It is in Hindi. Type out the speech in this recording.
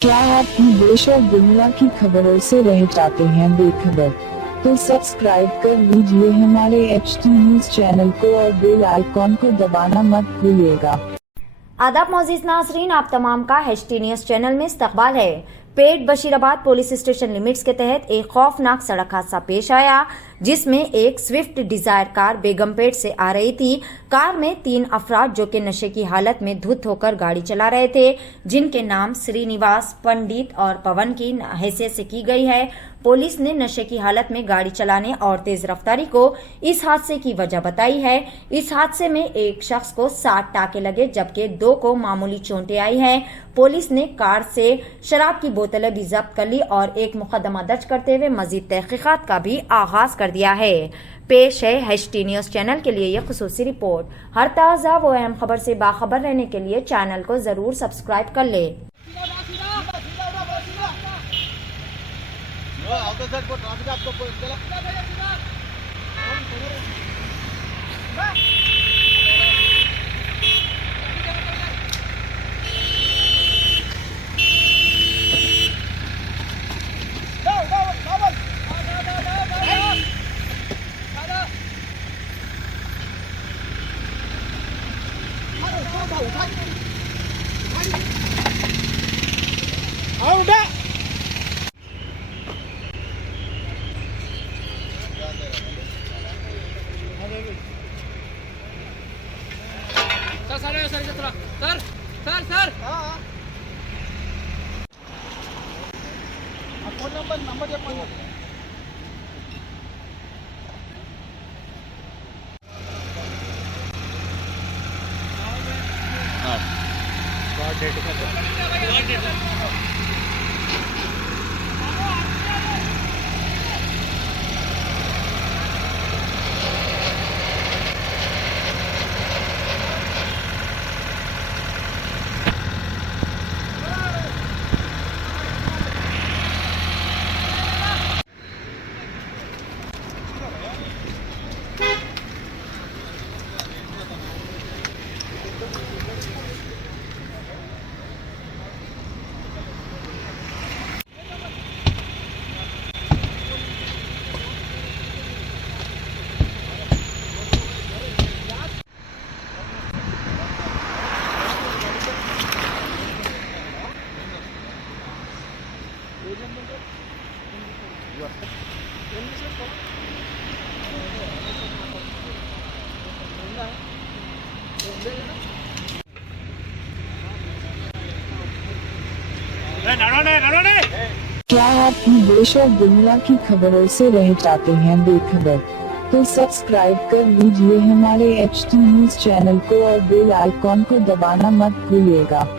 क्या आप देश और दुनिया की खबरों से रह जाते हैं बेखबर? तो सब्सक्राइब कर लीजिए हमारे HT न्यूज चैनल को और बेल आइकॉन को दबाना मत भूलिएगा। आदाब मोअज़्ज़िज़ नाज़रीन, आप तमाम का HT न्यूज चैनल में इस्तकबाल है। पेट बशीराबाद पुलिस स्टेशन लिमिट्स के तहत एक खौफनाक सड़क हादसा पेश आया, जिसमें एक स्विफ्ट डिजायर कार बेगमपेट से आ रही थी। कार में 3 अफराद जो कि नशे की हालत में धुत होकर गाड़ी चला रहे थे, जिनके नाम श्रीनिवास, पंडित और पवन की हैसियत से की गई है। पुलिस ने नशे की हालत में गाड़ी चलाने और तेज रफ्तारी को इस हादसे की वजह बताई है। इस हादसे में एक शख्स को 60 टाके लगे, जबकि 2 को मामूली चोटें आई हैं। पुलिस ने कार से शराब की बोतलें भी जब्त कर ली और एक मुकदमा दर्ज करते हुए मजीद तहकीकात का भी आगाज कर दिया है। पेश है HT न्यूज चैनल के लिए यह खुसूसी रिपोर्ट। हर ताज़ा व अहम खबर से बाखबर रहने के लिए चैनल को जरूर सब्सक्राइब कर ले। सर फोन नंबर చెప్పండి। क्या आप देश और दुनिया की खबरों से रह जाते हैं बेखबर? तो सब्सक्राइब कर लीजिए हमारे HT न्यूज चैनल को और बेल आइकॉन को दबाना मत भूलिएगा।